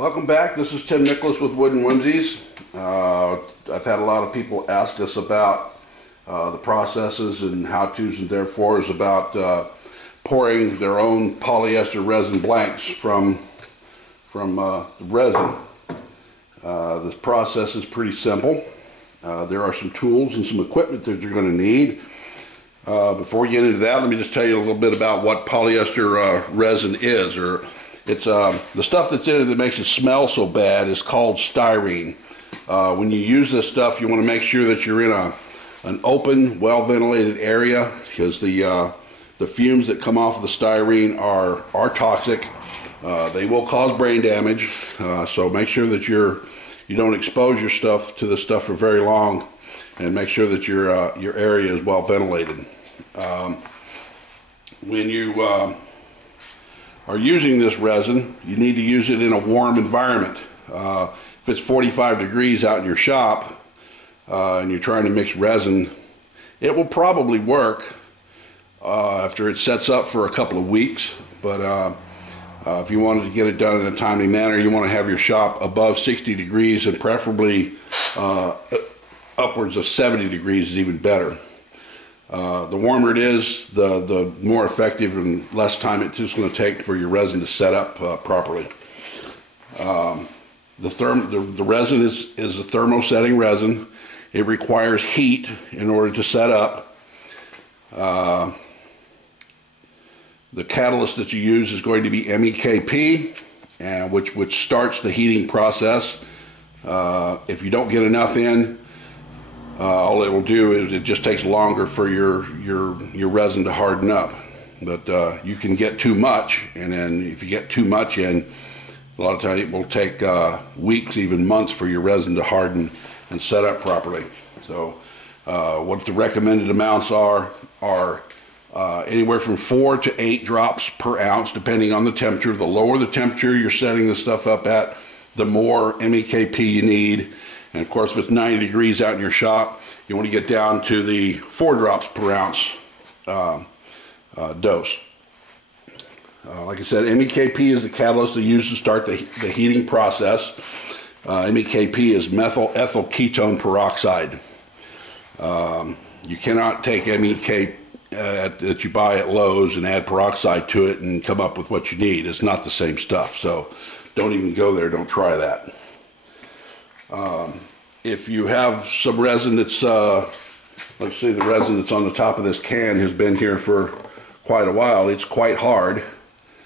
Welcome back. This is Tim Nicholas with WoodNWhimsies. I've had a lot of people ask us about the processes and how-tos and therefores about pouring their own polyester resin blanks from resin. This process is pretty simple. There are some tools and some equipment that you're going to need. Before we get into that, let me just tell you a little bit about what polyester resin is. It's the stuff that's in it that makes it smell so bad is called styrene. When you use this stuff, you want to make sure that you're in an open, well-ventilated area, because the fumes that come off of the styrene are toxic. They will cause brain damage, so make sure that you don't expose your stuff to this stuff for very long, and make sure that your area is well ventilated. When you are using this resin, you need to use it in a warm environment. If it's 45 degrees out in your shop and you're trying to mix resin, it will probably work after it sets up for a couple of weeks. But if you wanted to get it done in a timely manner, you want to have your shop above 60 degrees and preferably upwards of 70 degrees is even better. The warmer it is, the more effective and less time it's just going to take for your resin to set up properly. The resin is a thermosetting resin. It requires heat in order to set up. The catalyst that you use is going to be MEKP, which starts the heating process. If you don't get enough in, all it will do is it just takes longer for your resin to harden up. But you can get too much, and then if you get too much in, a lot of times it will take weeks, even months, for your resin to harden and set up properly. So what the recommended amounts are anywhere from 4 to 8 drops per ounce, depending on the temperature. The lower the temperature you're setting the stuff up at, the more MEKP you need. And of course, if it's 90 degrees out in your shop, you want to get down to the 4 drops per ounce dose. Like I said, MEKP is the catalyst they use to start the heating process. MEKP is methyl ethyl ketone peroxide. You cannot take MEKP that you buy at Lowe's and add peroxide to it and come up with what you need. It's not the same stuff, so don't even go there. Don't try that. If you have some resin that's, let's see, the resin that's on the top of this can has been here for quite a while. It's quite hard.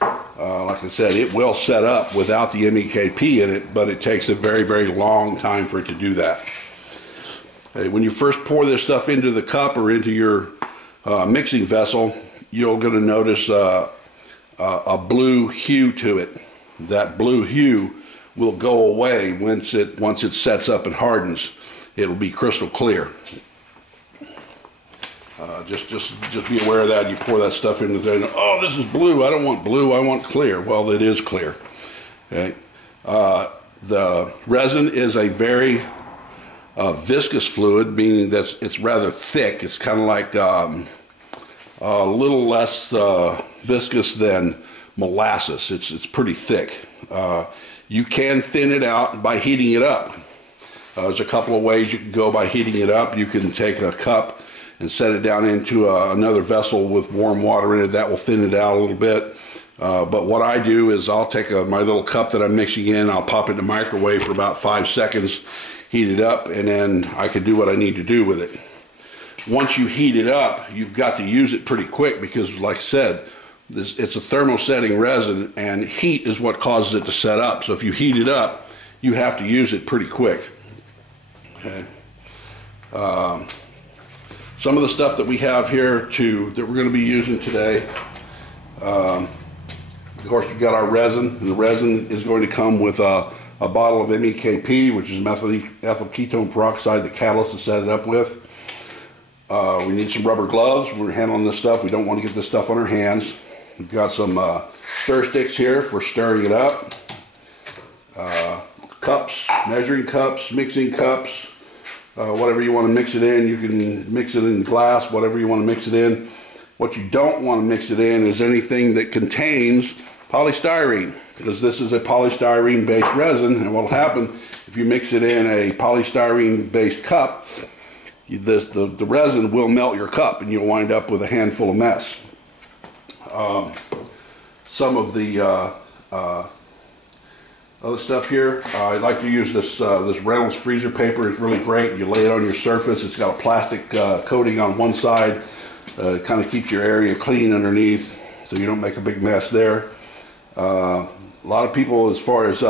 Like I said, it will set up without the MEKP in it, but it takes a very, very long time for it to do that. When you first pour this stuff into the cup or into your mixing vessel, you're going to notice a blue hue to it. That blue hue will go away once it sets up and hardens. It'll be crystal clear. Just be aware of that. You pour that stuff into there, and, oh, this is blue. I don't want blue. I want clear. Well, it is clear. Okay. The resin is a very viscous fluid, meaning that it's rather thick. It's kind of like a little less viscous than molasses. It's pretty thick. You can thin it out by heating it up. There's a couple of ways you can go by heating it up. You can take a cup and set it down into another vessel with warm water in it. That will thin it out a little bit. But what I do is I'll take my little cup that I'm mixing in, I'll pop it in the microwave for about 5 seconds, heat it up, and then I can do what I need to do with it. Once you heat it up, you've got to use it pretty quick because, like I said, it's a thermosetting resin, and heat is what causes it to set up. So if you heat it up, you have to use it pretty quick. Okay. Some of the stuff that we have here that we're going to be using today, of course, we've got our resin, and the resin is going to come with a bottle of MEKP, which is methyl ethyl ketone peroxide, the catalyst to set it up with. We need some rubber gloves. We're handling this stuff. We don't want to get this stuff on our hands. We've got some stir sticks here for stirring it up. Cups, measuring cups, mixing cups, whatever you want to mix it in. You can mix it in glass, whatever you want to mix it in. What you don't want to mix it in is anything that contains polystyrene, because this is a polystyrene based resin, and what will happen if you mix it in a polystyrene based cup, the resin will melt your cup and you'll wind up with a handful of mess. Some of the other stuff here, I like to use this Reynolds freezer paper. It's really great. You lay it on your surface. It's got a plastic coating on one side. It kind of keeps your area clean underneath so you don't make a big mess there. A lot of people, as far as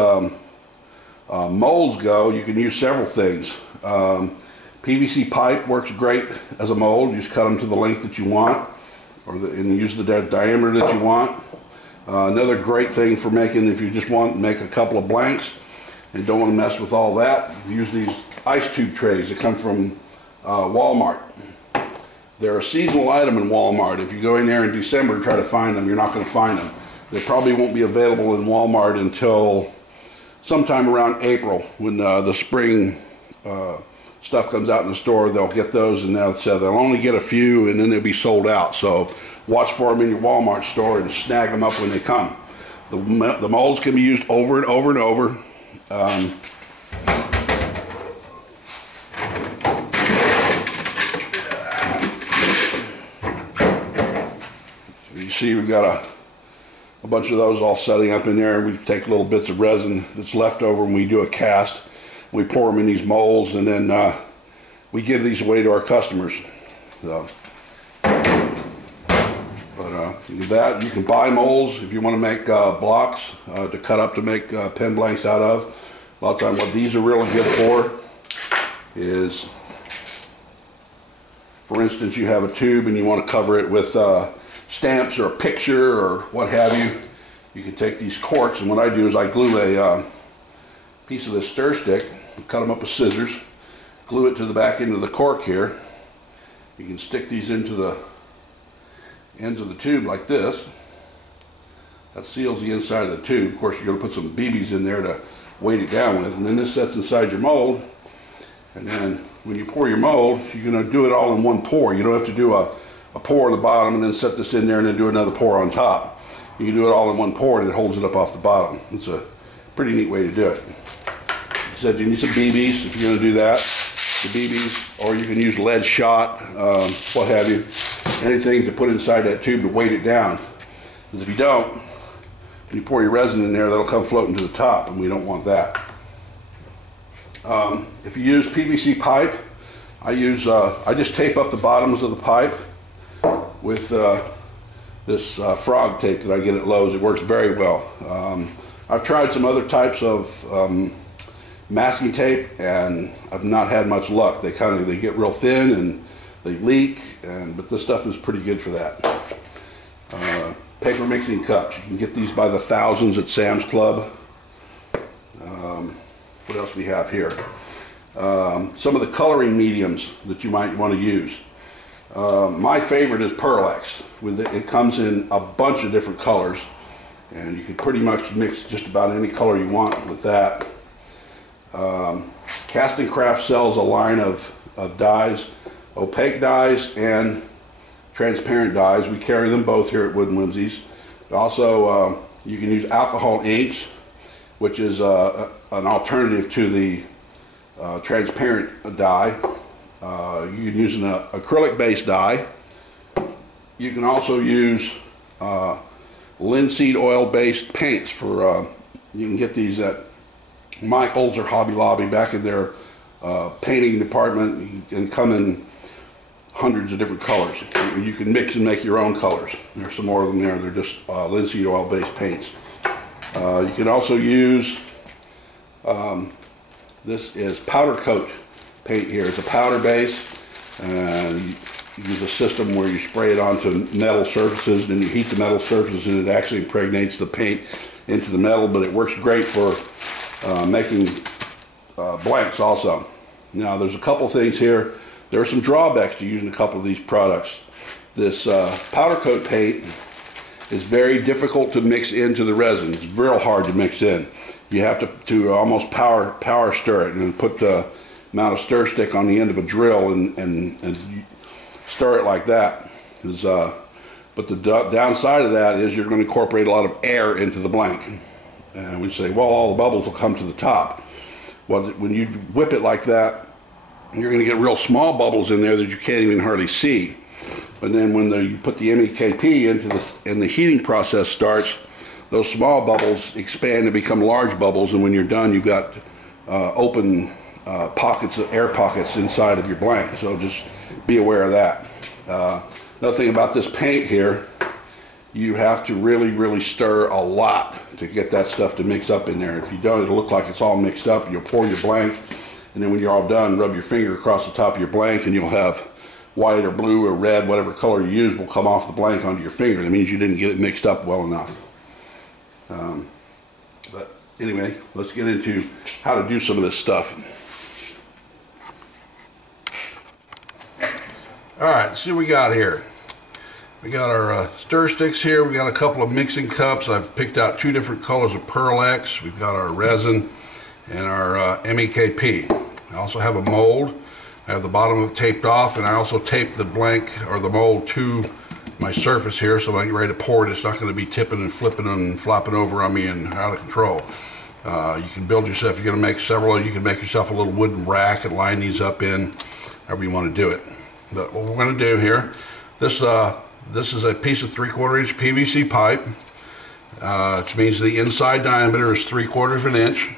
molds go, you can use several things. PVC pipe works great as a mold. You just cut them to the length that you want, and use the diameter that you want. Another great thing for making, if you just want to make a couple of blanks and don't want to mess with all that, use these ice tube trays that come from Walmart. They're a seasonal item in Walmart. If you go in there in December and try to find them, you're not going to find them. They probably won't be available in Walmart until sometime around April, when the spring stuff comes out in the store. They'll get those, and they'll only get a few, and then they'll be sold out. So watch for them in your Walmart store and snag them up when they come. The molds can be used over and over and over. You see, we've got a bunch of those all setting up in there. We take little bits of resin that's left over and we do a cast. We pour them in these molds, and then we give these away to our customers. So, that you can buy molds if you want to make blocks to cut up to make pen blanks out of. A lot of times, what these are really good for is, for instance, you have a tube and you want to cover it with stamps or a picture or what have you. You can take these corks, and what I do is I glue a piece of this stir stick, cut them up with scissors, glue it to the back end of the cork here. You can stick these into the ends of the tube like this. That seals the inside of the tube. Of course, you're going to put some BBs in there to weight it down with, and then this sets inside your mold. And then when you pour your mold, you're going to do it all in one pour. You don't have to do a pour on the bottom and then set this in there and then do another pour on top. You can do it all in one pour, and it holds it up off the bottom. It's a pretty neat way to do it. Like I said, you need some BBs if you're going to do that. The BBs, or you can use lead shot, what have you. Anything to put inside that tube to weight it down. Because if you don't, when you pour your resin in there, that'll come floating to the top, and we don't want that. If you use PVC pipe, I just tape up the bottoms of the pipe with this frog tape that I get at Lowe's. It works very well. I've tried some other types of masking tape, and I've not had much luck. They get real thin and they leak, but this stuff is pretty good for that. Paper mixing cups. You can get these by the thousands at Sam's Club. What else do we have here? Some of the coloring mediums that you might want to use. My favorite is Pearl-Ex. It comes in a bunch of different colors, and you can pretty much mix just about any color you want with that. Cast and Craft sells a line of dyes, opaque dyes and transparent dyes. We carry them both here at WoodNWhimsies. Also, you can use alcohol inks, which is an alternative to the transparent dye. You can use an acrylic-based dye. You can also use linseed oil-based paints. You can get these at Michael's or Hobby Lobby back in their painting department, and come in hundreds of different colors. You can mix and make your own colors. There's some more of them there. They're just linseed oil-based paints. You can also use, this is powder coat paint here. It's a powder base, and you use a system where you spray it onto metal surfaces, and you heat the metal surfaces, and it actually impregnates the paint into the metal, but it works great for making blanks also. Now, there's a couple things here. There are some drawbacks to using a couple of these products. This powder coat paint is very difficult to mix into the resin. It's real hard to mix in. You have to almost power stir it, and put the amount of stir stick on the end of a drill and stir it like that. Because But the downside of that is you're going to incorporate a lot of air into the blank. And we say, well, all the bubbles will come to the top. Well, when you whip it like that, you're going to get real small bubbles in there that you can't even hardly see. But then when you put the MEKP into this and the heating process starts, those small bubbles expand and become large bubbles, and when you're done, you've got open pockets of air pockets inside of your blank. So just be aware of that. Another thing about this paint here, you have to really stir a lot to get that stuff to mix up in there. If you don't, it'll look like it's all mixed up. You'll pour your blank, and then when you're all done, rub your finger across the top of your blank, and you'll have white or blue or red, whatever color you use, will come off the blank onto your finger. That means you didn't get it mixed up well enough. But anyway, let's get into how to do some of this stuff. All right, let's see what we got here. We got our stir sticks here. We got a couple of mixing cups. I've picked out 2 different colors of Pearl X. We've got our resin and our MEKP. I also have a mold. I have the bottom of it taped off, and I also taped the blank or the mold to my surface here, so when I get ready to pour it, it's not going to be tipping and flipping and flopping over on me and out of control. You can build yourself, if you're going to make several, you can make yourself a little wooden rack and line these up in, however you want to do it. But what we're going to do here, this is a piece of 3/4 inch PVC pipe, which means the inside diameter is 3/4 inch,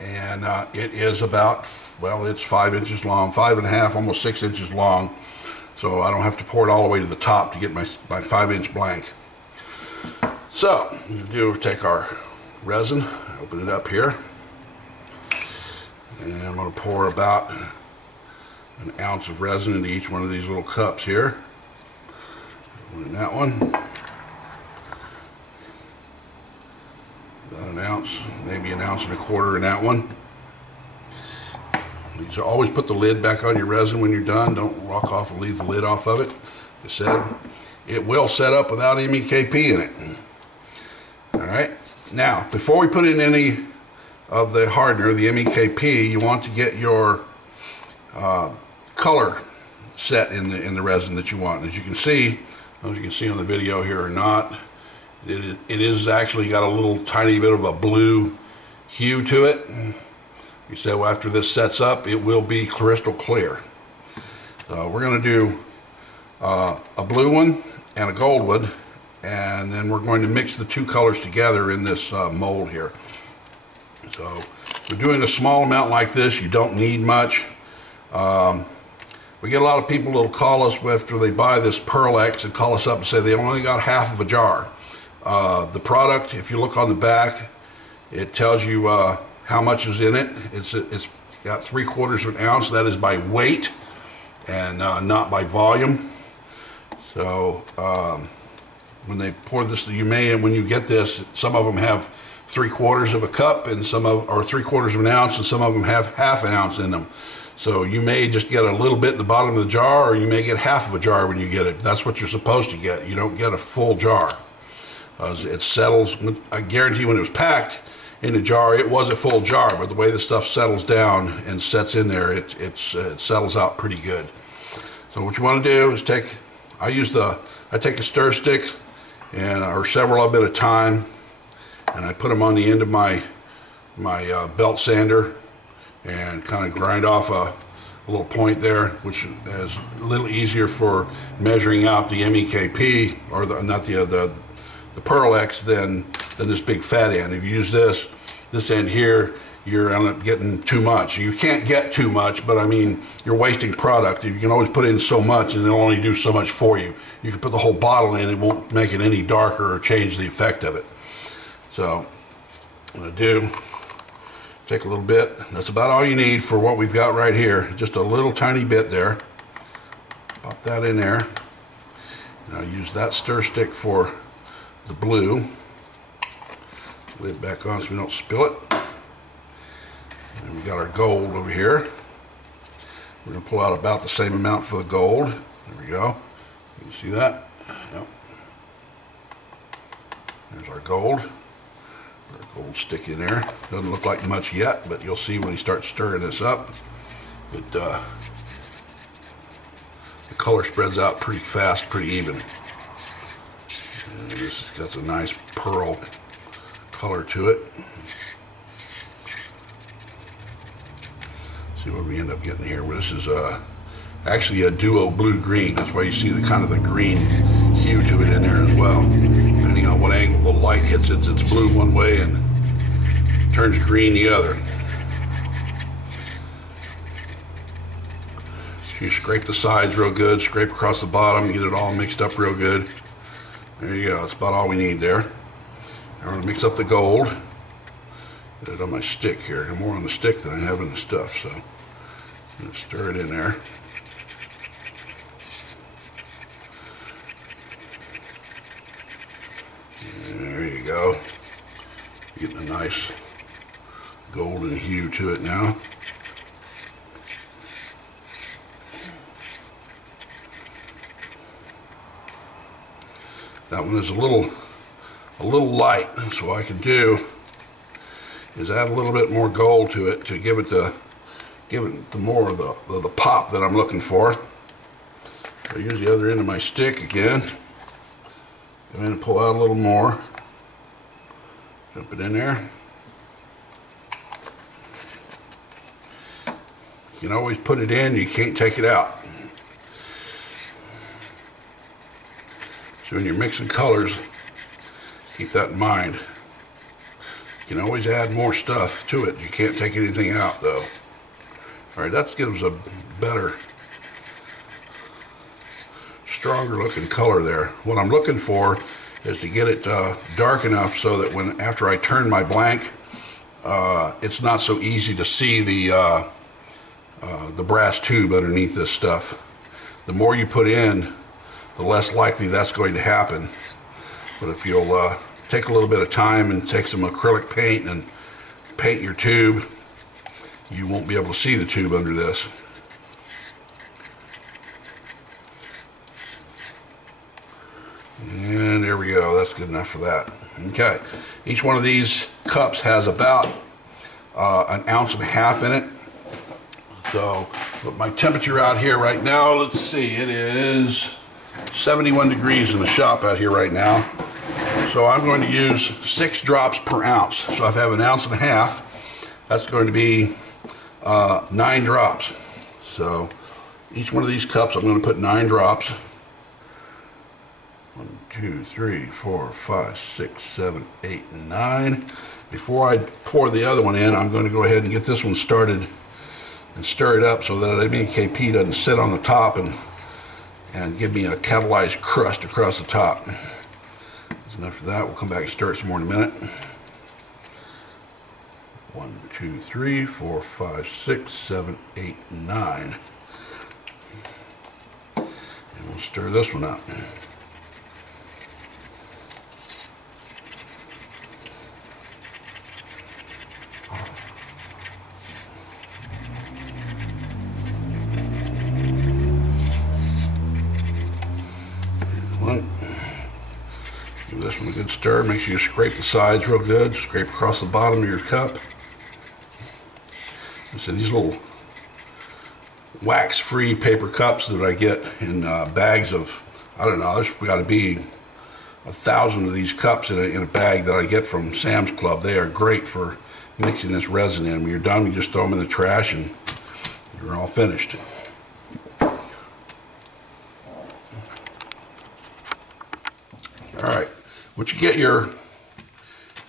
and it is about, well, it's 5 inches long, 5.5, almost 6 inches long. So I don't have to pour it all the way to the top to get my 5-inch blank. So what we'll do is take our resin, open it up here, and I'm going to pour about an ounce of resin into each one of these little cups here. In that one, about an ounce, maybe an ounce and a quarter in that one. So always put the lid back on your resin when you're done. Don't walk off and leave the lid off of it. Like I said, it will set up without MEKP in it. Alright, now before we put in any of the hardener, the MEKP, you want to get your color set in the resin that you want. As you can see, I don't know if you can see on the video here or not, it is actually got a little tiny bit of a blue hue to it. You said, well, after this sets up, it will be crystal clear. So we're going to do a blue one and a gold one, and then we're going to mix the 2 colors together in this mold here. So we're doing a small amount like this. You don't need much. We get a lot of people that'll call us after they buy this Pearl X and call us up and say they only got half of a jar. The product, if you look on the back, it tells you how much is in it. It's got 3/4 ounce. That is by weight and not by volume. So when they pour this, when you get this, some of them have 3/4 of a cup, and or 3/4 of an ounce, and some of them have half an ounce in them. So you may just get a little bit in the bottom of the jar, or you may get half of a jar when you get it. That's what you're supposed to get. You don't get a full jar. It settles. I guarantee when it was packed in a jar, it was a full jar, but the way the stuff settles down and sets in there, it settles out pretty good. So what you want to do is I take a stir stick, or several of them at a time, and I put them on the end of my belt sander and kind of grind off a little point there, which is a little easier for measuring out the MEKP, or the Pearl X than this big fat end. If you use this end here, you're end up getting too much. You can't get too much, but I mean, you're wasting product. You can always put in so much, and it'll only do so much for you. You can put the whole bottle in, it won't make it any darker or change the effect of it. So what I'm going to do, take a little bit. That's about all you need for what we've got right here. Just a little tiny bit there. Pop that in there. Now use that stir stick for the blue. Lid back on so we don't spill it. And we got our gold over here. We're going to pull out about the same amount for the gold. There we go. You see that? Yep. There's our gold. Put our gold stick in there. Doesn't look like much yet, but you'll see when you start stirring this up. The color spreads out pretty fast, pretty even. And this has got a nice pearl color to it. See what we end up getting here. Well, this is actually a duo blue-green. That's why you see the kind of the green hue to it in there as well. Depending on what angle the light hits it, it's blue one way and turns green the other. You scrape the sides real good, scrape across the bottom, get it all mixed up real good. There you go, that's about all we need there. I'm going to mix up the gold. Get it on my stick here. I'm more on the stick than I have in the stuff, so I'm going to stir it in there. There you go. Getting a nice golden hue to it now. That one is a little light, so what I can do is add a little bit more gold to it to give it the more of the pop that I'm looking for. So use the other end of my stick again. Go in and pull out a little more. Dump it in there. You can always put it in, you can't take it out. So when you're mixing colors, keep that in mind. You can always add more stuff to it. You can't take anything out though. Alright, that gives a better, stronger looking color there. What I'm looking for is to get it dark enough so that after I turn my blank, it's not so easy to see the brass tube underneath this stuff. The more you put in, the less likely that's going to happen. But if you'll take a little bit of time and take some acrylic paint and paint your tube, you won't be able to see the tube under this. And there we go, that's good enough for that. Okay, each one of these cups has about 1.5 ounces in it. So put my temperature out here right now, let's see, it is 71 degrees in the shop out here right now. So I'm going to use 6 drops per ounce. So if I have 1.5 ounces, that's going to be 9 drops. So each one of these cups I'm going to put 9 drops. 1, 2, 3, 4, 5, 6, 7, 8, 9. Before I pour the other one in, I'm going to go ahead and get this one started and stir it up so that MEKP doesn't sit on the top and give me a catalyzed crust across the top. That's enough for that. We'll come back and stir it some more in a minute. 1, 2, 3, 4, 5, 6, 7, 8, 9. And we'll stir this one up. Give this one a good stir. Make sure you scrape the sides real good. Scrape across the bottom of your cup. So these little wax-free paper cups that I get in bags of, I don't know, there's got to be 1,000 of these cups in a bag that I get from Sam's Club. They are great for mixing this resin in. When you're done, you just throw them in the trash and you're all finished. Alright, once you get your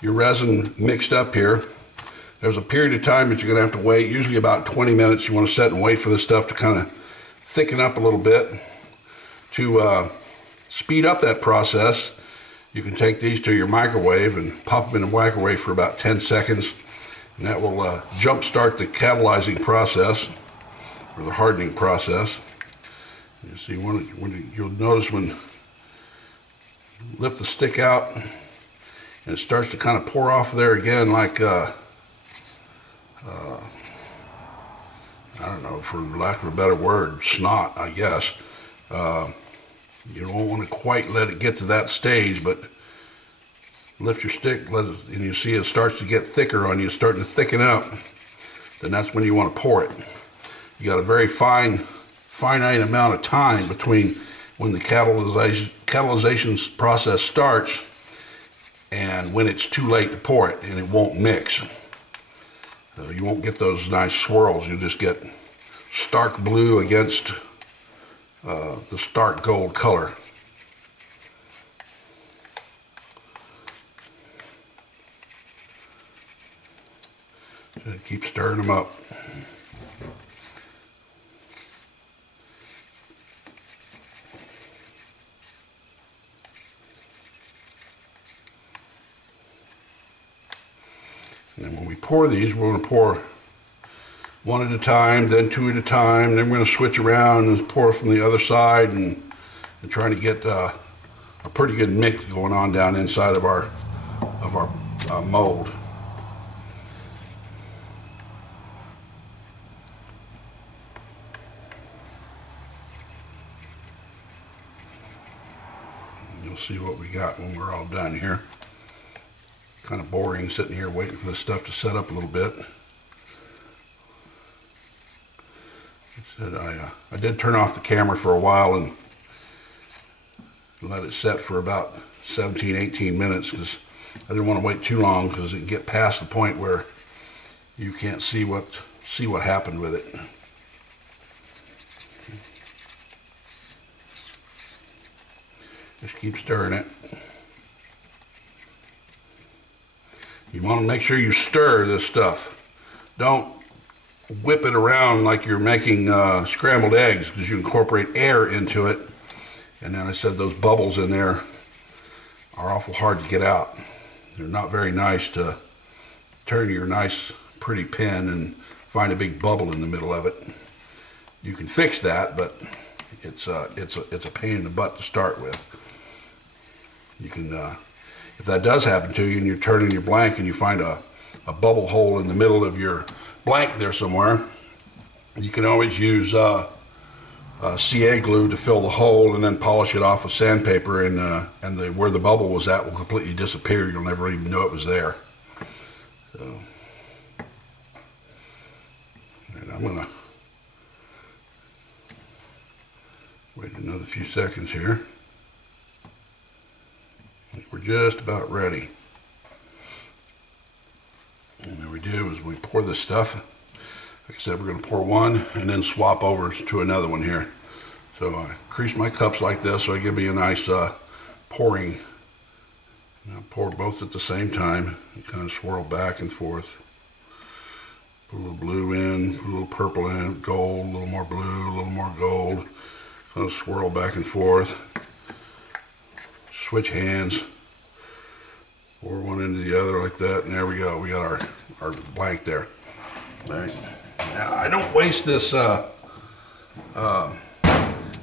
resin mixed up here, there's a period of time that you're going to have to wait, usually about 20 minutes. You want to sit and wait for this stuff to kind of thicken up a little bit. To speed up that process, you can take these to your microwave and pop them in the microwave for about 10 seconds. And that will jump start the catalyzing process, or the hardening process. You see, you'll notice when lift the stick out and it starts to kind of pour off there again like I don't know, for lack of a better word, snot, I guess. You don't want to quite let it get to that stage, but lift your stick, and you see it starts to get thicker on you, starting to thicken up, then that's when you want to pour it. You got a very finite amount of time between when the catalyzation process starts and when it's too late to pour it, and it won't mix. So you won't get those nice swirls. You'll just get stark blue against the stark gold color. Just keep stirring them up. And then when we pour these, we're going to pour one at a time, then two at a time, then we're going to switch around and pour from the other side and trying to get a pretty good mix going on down inside of our mold. And you'll see what we got when we're all done here. Kind of boring sitting here waiting for this stuff to set up a little bit. I did turn off the camera for a while and let it set for about 17-18 minutes because I didn't want to wait too long, because it can get past the point where you can't see what happened with it. Just keep stirring it. You want to make sure you stir this stuff. Don't whip it around like you're making scrambled eggs, because you incorporate air into it. And then I said those bubbles in there are awful hard to get out. They're not very nice to turn your nice pretty pen and find a big bubble in the middle of it. You can fix that, but it's a pain in the butt to start with. You can if that does happen to you and you're turning your blank and you find a bubble hole in the middle of your blank there somewhere, you can always use CA glue to fill the hole and then polish it off with sandpaper, and where the bubble was at will completely disappear. You'll never even know it was there. So, and I'm gonna wait another few seconds here. I think we're just about ready. And what we do is we pour this stuff. Like I said, we're going to pour one and then swap over to another one here. So I crease my cups like this, so I give me a nice pouring. And I pour both at the same time and kind of swirl back and forth. Put a little blue in, put a little purple in, gold, a little more blue, a little more gold. Kind of swirl back and forth. Switch hands. Pour one into the other like that, and there we go. We got our blank there. All right. Now I don't waste this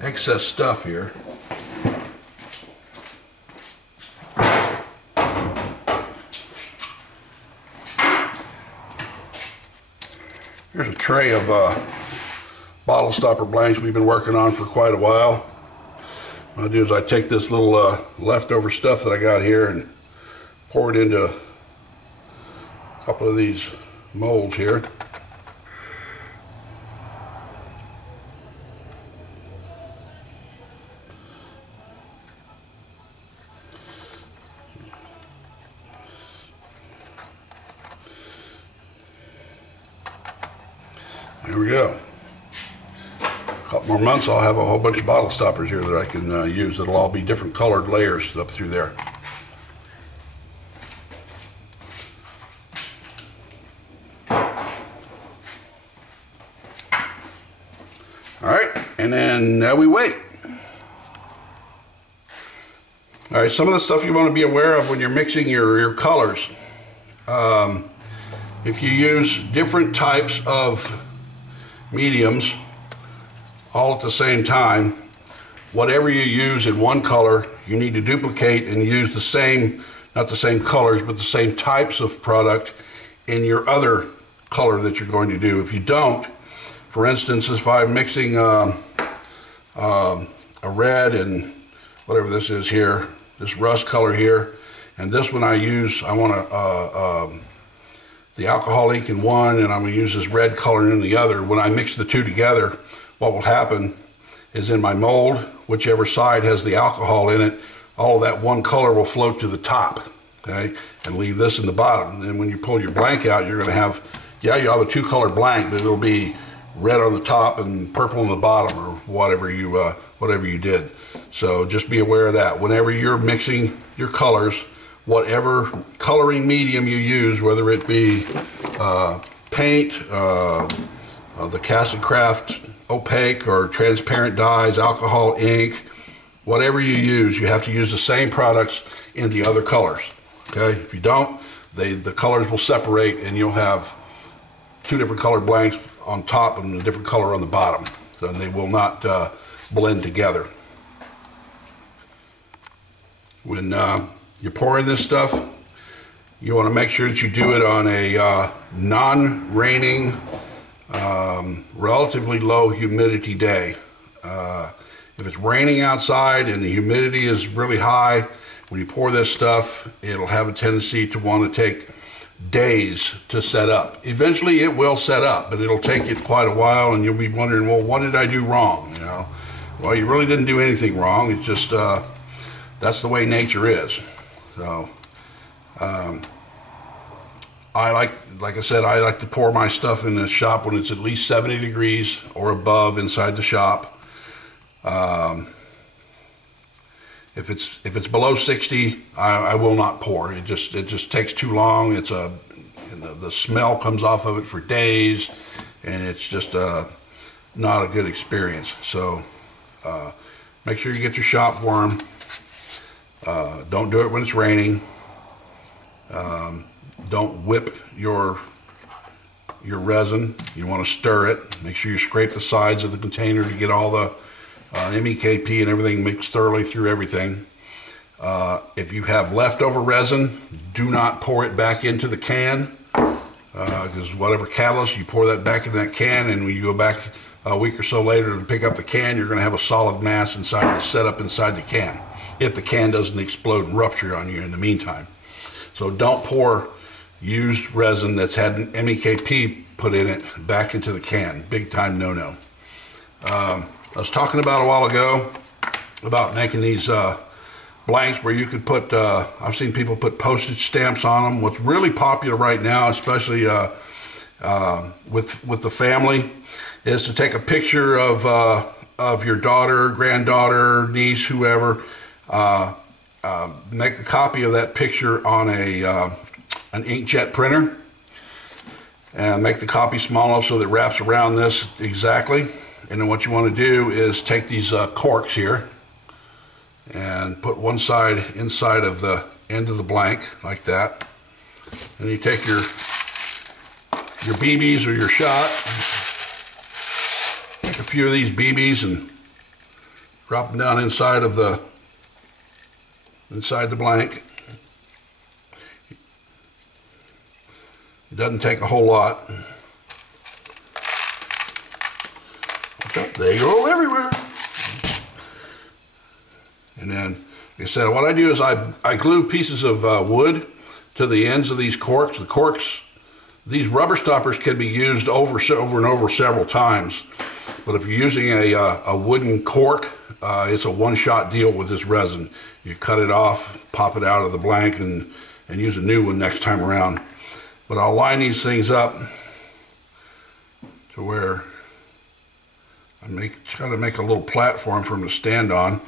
excess stuff here. Here's a tray of bottle stopper blanks we've been working on for quite a while. What I do is I take this little leftover stuff that I got here and pour it into a couple of these molds here. There we go. A couple more months I'll have a whole bunch of bottle stoppers here that I can use. It'll all be different colored layers up through there. Alright, and then now we wait. Alright, some of the stuff you want to be aware of when you're mixing your colors. If you use different types of mediums all at the same time, whatever you use in one color, you need to duplicate and use the same, not the same colors, but the same types of product in your other color that you're going to do. If you don't, for instance, if I'm mixing a red and whatever this is here, this rust color here, and this one I want the alcohol ink in one, and I'm going to use this red color in the other. When I mix the two together, what will happen is in my mold, whichever side has the alcohol in it, all of that one color will float to the top, okay, and leave this in the bottom. And then when you pull your blank out, you're going to have, yeah, you have a two-color blank, but it'll be red on the top and purple on the bottom, or whatever you did. So just be aware of that. Whenever you're mixing your colors, whatever coloring medium you use, whether it be paint, the Castle Craft opaque or transparent dyes, alcohol, ink, whatever you use, you have to use the same products in the other colors. Okay, if you don't, the colors will separate and you'll have two different colored blanks on top and a different color on the bottom. So they will not blend together. When you're pouring this stuff, you want to make sure that you do it on a non-raining, relatively low humidity day. If it's raining outside and the humidity is really high, when you pour this stuff, it'll have a tendency to want to take days to set up. Eventually it will set up, but it'll take you quite a while, and you'll be wondering, well, what did I do wrong? You know, well, you really didn't do anything wrong. It's just that's the way nature is. So I like I said, I like to pour my stuff in the shop when it's at least 70 degrees or above inside the shop. If it's below 60, I will not pour. It just takes too long. It's the smell comes off of it for days, and it's just not a good experience. So make sure you get your shop warm. Don't do it when it's raining. Don't whip your resin. You want to stir it. Make sure you scrape the sides of the container to get all the MEKP and everything mixed thoroughly through everything. If you have leftover resin, do not pour it back into the can, because whatever catalyst, you pour that back into that can, and when you go back a week or so later to pick up the can, you're going to have a solid mass inside, set up inside the can, if the can doesn't explode and rupture on you in the meantime. So don't pour used resin that's had an MEKP put in it back into the can. Big time no-no. I was talking about a while ago about making these blanks where you could put, I've seen people put postage stamps on them. What's really popular right now, especially with the family, is to take a picture of your daughter, granddaughter, niece, whoever, make a copy of that picture on an inkjet printer, and make the copy small enough so that it wraps around this exactly. And then what you want to do is take these corks here and put one side inside of the end of the blank like that. And you take your BBs or your shot, take a few of these BBs and drop them down inside the blank. It doesn't take a whole lot. They go everywhere. And then, like I said, what I do is I glue pieces of wood to the ends of these corks. The corks, these rubber stoppers can be used over and over several times. But if you're using a wooden cork, it's a one-shot deal with this resin. You cut it off, pop it out of the blank, and use a new one next time around. But I'll line these things up to where I try to make a little platform for them to stand on.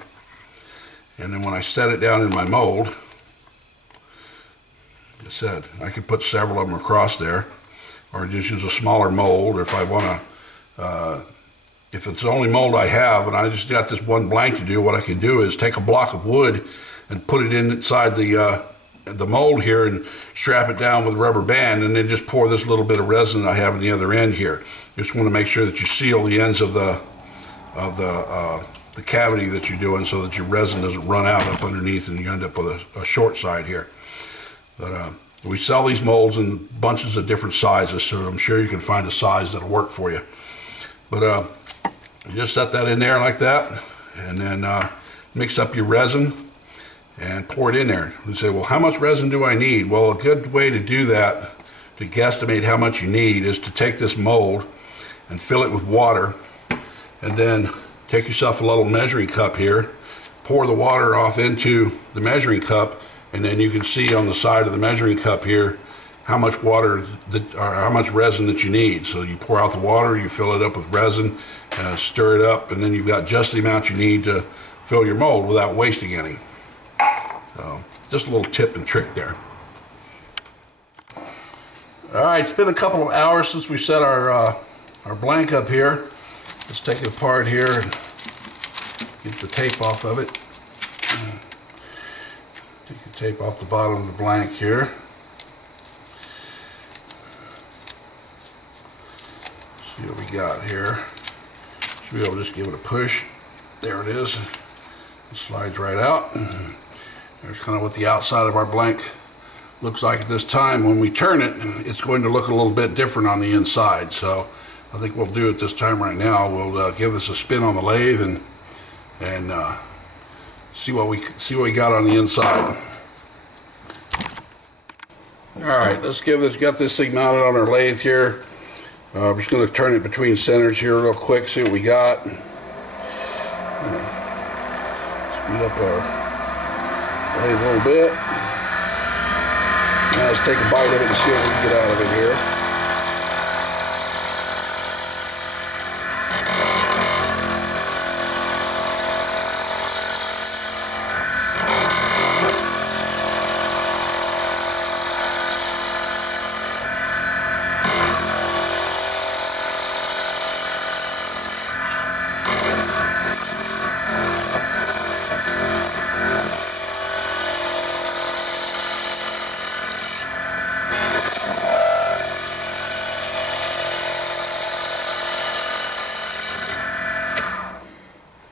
And then when I set it down in my mold, like I said, I could put several of them across there, or just use a smaller mold. Or if I want to, if it's the only mold I have and I just got this one blank to do, what I can do is take a block of wood and put it inside the mold here and strap it down with a rubber band, and then just pour this little bit of resin that I have on the other end here. Just want to make sure that you seal the ends of the cavity that you're doing, so that your resin doesn't run out up underneath and you end up with a short side here. But we sell these molds in bunches of different sizes, so I'm sure you can find a size that'll work for you. But you just set that in there like that, and then mix up your resin and pour it in there. You say, well, how much resin do I need? Well, a good way to do that, to guesstimate how much you need, is to take this mold and fill it with water, and then take yourself a little measuring cup here, pour the water off into the measuring cup, and then you can see on the side of the measuring cup here how much water or how much resin that you need. So you pour out the water, you fill it up with resin, stir it up, and then you've got just the amount you need to fill your mold without wasting any. So just a little tip and trick there. All right, it's been a couple of hours since we set our blank up here. Let's take it apart here and get the tape off of it. Take the tape off the bottom of the blank here. See what we got here. Should be able to just give it a push. There it is. It slides right out. There's kind of what the outside of our blank looks like at this time. When we turn it, it's going to look a little bit different on the inside. So I think we'll do it this time right now. We'll give this a spin on the lathe and see what we got on the inside. All right, let's give this. Got this thing mounted on our lathe here. I'm just going to turn it between centers here real quick. See what we got. Speed up our lathe a little bit. Now let's take a bite of it and see what we can get out of it here.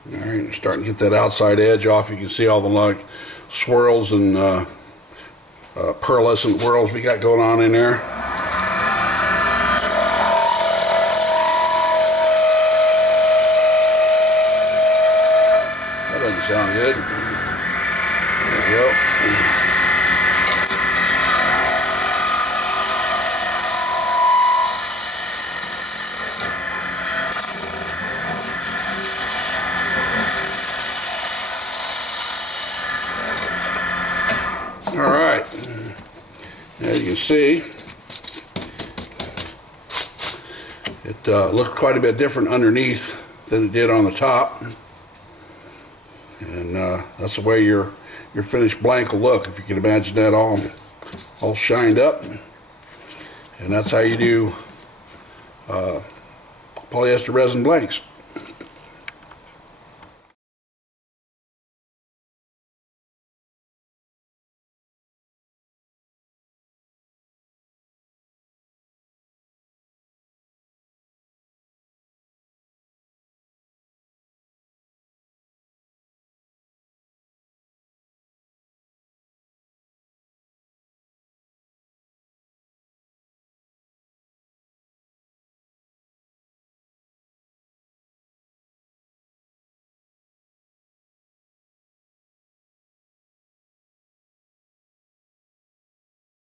Alright, starting to get that outside edge off. You can see all the like swirls and pearlescent whirls we got going on in there. That doesn't sound good. There we go. All right, as you can see, it looked quite a bit different underneath than it did on the top, and that's the way your finished blank will look, if you can imagine that all shined up. And that's how you do polyester resin blanks.